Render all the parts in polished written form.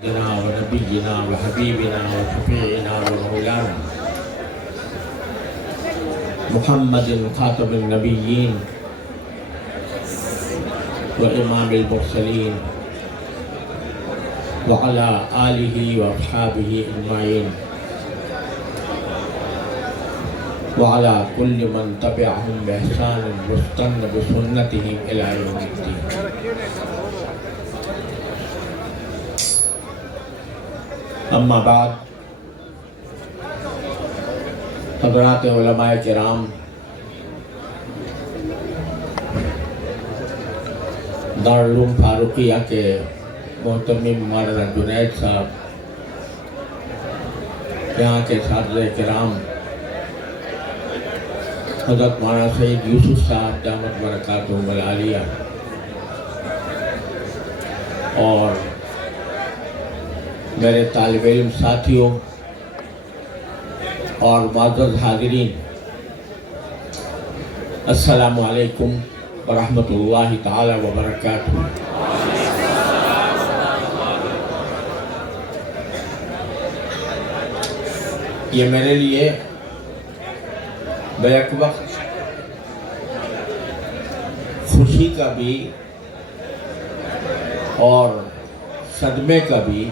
سيدنا ونبينا وحبيبنا وشفيعنا ومولانا محمد خاتم النبيين وإمام المرسلين وعلى آله وأصحابه أجمعين وعلى كل من تبعهم بإحسان واستنى بسنتهم إلى يوم الدين. اما بعد، حضرات علماء کرام، دارالعلوم فاروقیہ کے محترم مولانا جنید صاحب، یہاں کے اساتذہ کرام، حضرت مولانا سید یوسف صاحب دامت برکاتہم العالیہ، اور میرے طالب علم ساتھیوں اور معزز حاضرین، السلام علیکم ورحمۃ اللہ تعالی وبرکاتہ۔ یہ میرے لیے بیک وقت خوشی کا بھی اور صدمے کا بھی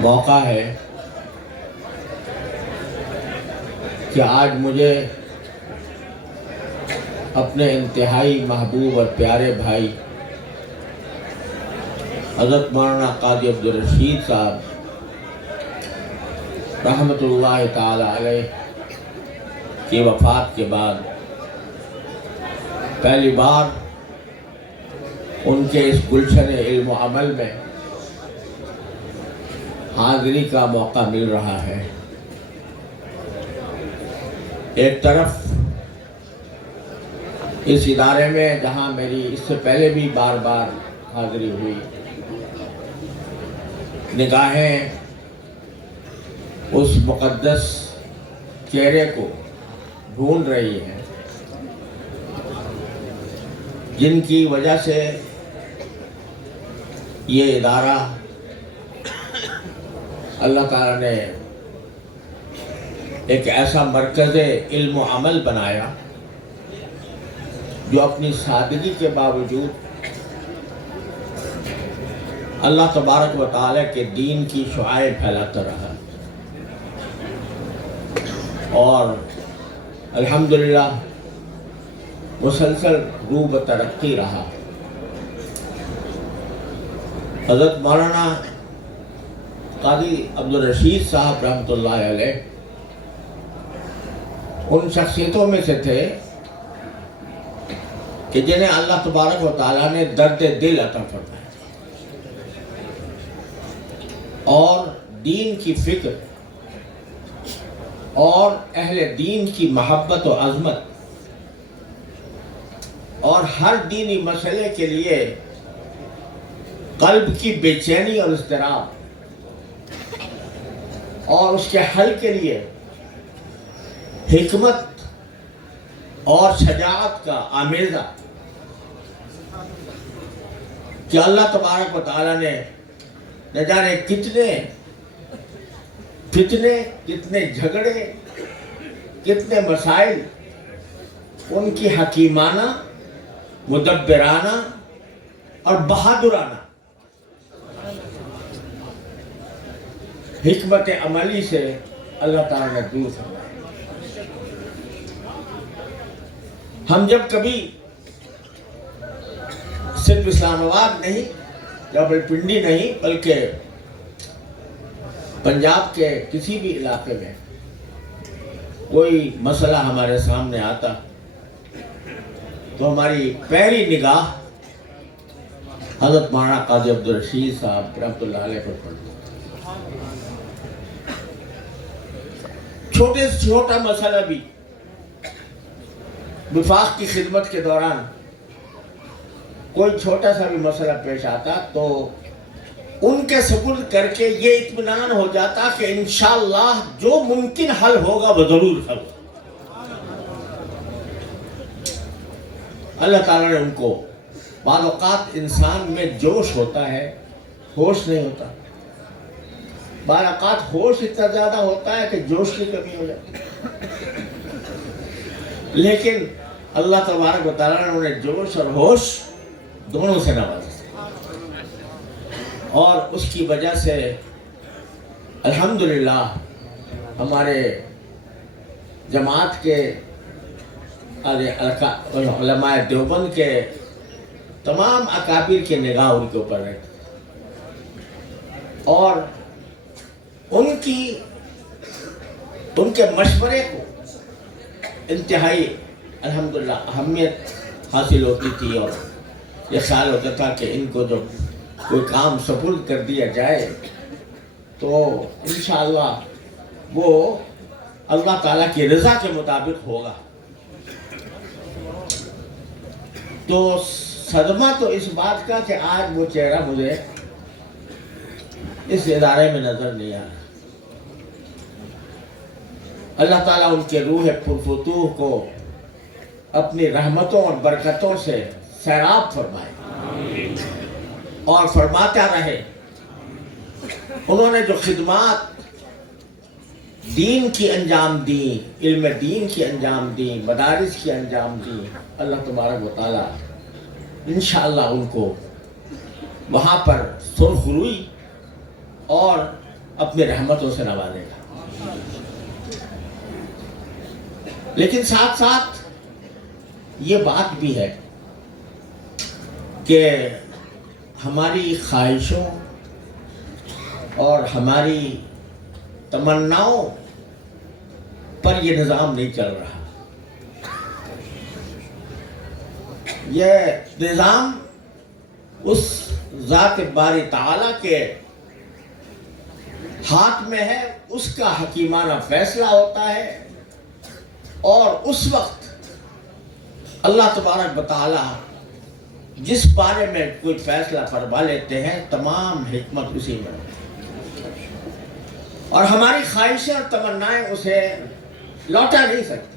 موقع ہے کہ آج مجھے اپنے انتہائی محبوب اور پیارے بھائی حضرت مولانا قاضی عبدالرشید صاحب رحمۃ اللہ تعالی علیہ کی وفات کے بعد پہلی بار ان کے اس گلشن علم و عمل میں حاضری کا موقع مل رہا ہے۔ ایک طرف اس ادارے میں جہاں میری اس سے پہلے بھی بار بار حاضری ہوئی، نگاہیں اس مقدس چہرے کو ڈھونڈ رہی ہیں جن کی وجہ سے یہ ادارہ اللہ تعالیٰ نے ایک ایسا مرکز علم و عمل بنایا جو اپنی سادگی کے باوجود اللہ تبارک و تعالیٰ کے دین کی شعائیں پھیلاتا رہا، اور الحمدللہ مسلسل رو بترقی رہا۔ حضرت مولانا قاضی عبدالرشید صاحب رحمۃ اللہ علیہ ان شخصیتوں میں سے تھے کہ جنہیں اللہ تبارک و تعالیٰ نے درد دل عطا فرمایا اور دین کی فکر اور اہل دین کی محبت و عظمت اور ہر دینی مسئلے کے لیے قلب کی بے چینی اور اضطراب اور اس کے حل کے لیے حکمت اور شجاعت کا آمیزہ کہ اللہ تبارک و تعالیٰ نے نہ جانے کتنے فتنے، کتنے جھگڑے، کتنے مسائل ان کی حکیمانہ، مدبرانہ اور بہادرانہ حکمت عملی سے اللہ تعالیٰ نے دور فرمایا۔ ہم جب کبھی صرف اسلام آباد نہیں، راولپنڈی نہیں، بلکہ پنجاب کے کسی بھی علاقے میں کوئی مسئلہ ہمارے سامنے آتا تو ہماری پہلی نگاہ حضرت مولانا قاضی عبدالرشید صاحب رحمۃ اللہ علیہ پر پڑتی۔ چھوٹے سے چھوٹا مسئلہ بھی وفاق کی خدمت کے دوران کوئی چھوٹا سا بھی مسئلہ پیش آتا تو ان کے سپرد کر کے یہ اطمینان ہو جاتا کہ انشاءاللہ جو ممکن حل ہوگا وہ ضرور حل ہوگا۔ اللہ تعالیٰ نے ان کو، بعض اوقات انسان میں جوش ہوتا ہے ہوش نہیں ہوتا. بعض اوقات ہوش اتنا زیادہ ہوتا ہے کہ جوش کی کمی ہو جاتی ہے. لیکن اللہ تبارک و تعالیٰ نے انہیں جوش اور ہوش دونوں سے نوازا اور اس کی وجہ سے الحمدللہ ہمارے جماعت کے علماء دیوبند کے تمام اکابر کی نگاہ ان کے اوپر رہتی اور ان کے مشورے کو انتہائی الحمدللہ اہمیت حاصل ہوتی تھی اور یہ خیال ہوتا تھا کہ ان کو جب کوئی کام سپرد کر دیا جائے تو انشاءاللہ وہ اللہ تعالیٰ کی رضا کے مطابق ہوگا. تو صدمہ تو اس بات کا کہ آج وہ چہرہ مجھے اس ادارے میں نظر نہیں آ رہا. اللہ تعالیٰ ان کے روح پرفتوح کو اپنی رحمتوں اور برکتوں سے سیراب فرمائے اور فرماتا رہے. انہوں نے جو خدمات دین کی انجام دی، علم دین کی انجام دی، مدارس کی انجام دی، اللہ تبارک و تعالیٰ انشاءاللہ ان کو وہاں پر سرخ روئی اور اپنی رحمتوں سے نوازے گا. لیکن ساتھ ساتھ یہ بات بھی ہے کہ ہماری خواہشوں اور ہماری تمناؤں پر یہ نظام نہیں چل رہا. یہ نظام اس ذات باری تعالیٰ کے ہاتھ میں ہے، اس کا حکیمانہ فیصلہ ہوتا ہے اور اس وقت اللہ تبارک و تعالیٰ جس بارے میں کوئی فیصلہ فرما لیتے ہیں تمام حکمت اسی میں اور ہماری خواہشیں اور تمنائیں اسے لوٹا نہیں سکتی.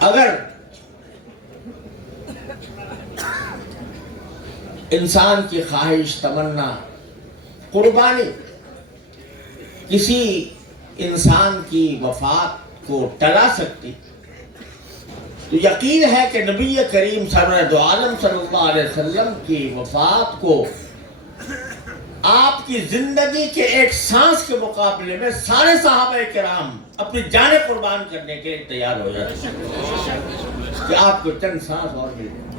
اگر انسان کی خواہش تمنا قربانی کسی انسان کی وفات کو ٹلا سکتی تو یقین ہے کہ نبی کریم سرور دو عالم صلی اللہ علیہ وسلم کی وفات کو آپ کی زندگی کے ایک سانس کے مقابلے میں سارے صحابہ کرام اپنی جانیں قربان کرنے کے لیے تیار ہو جاتے کہ آپ کو چند سانس اور مل جائے.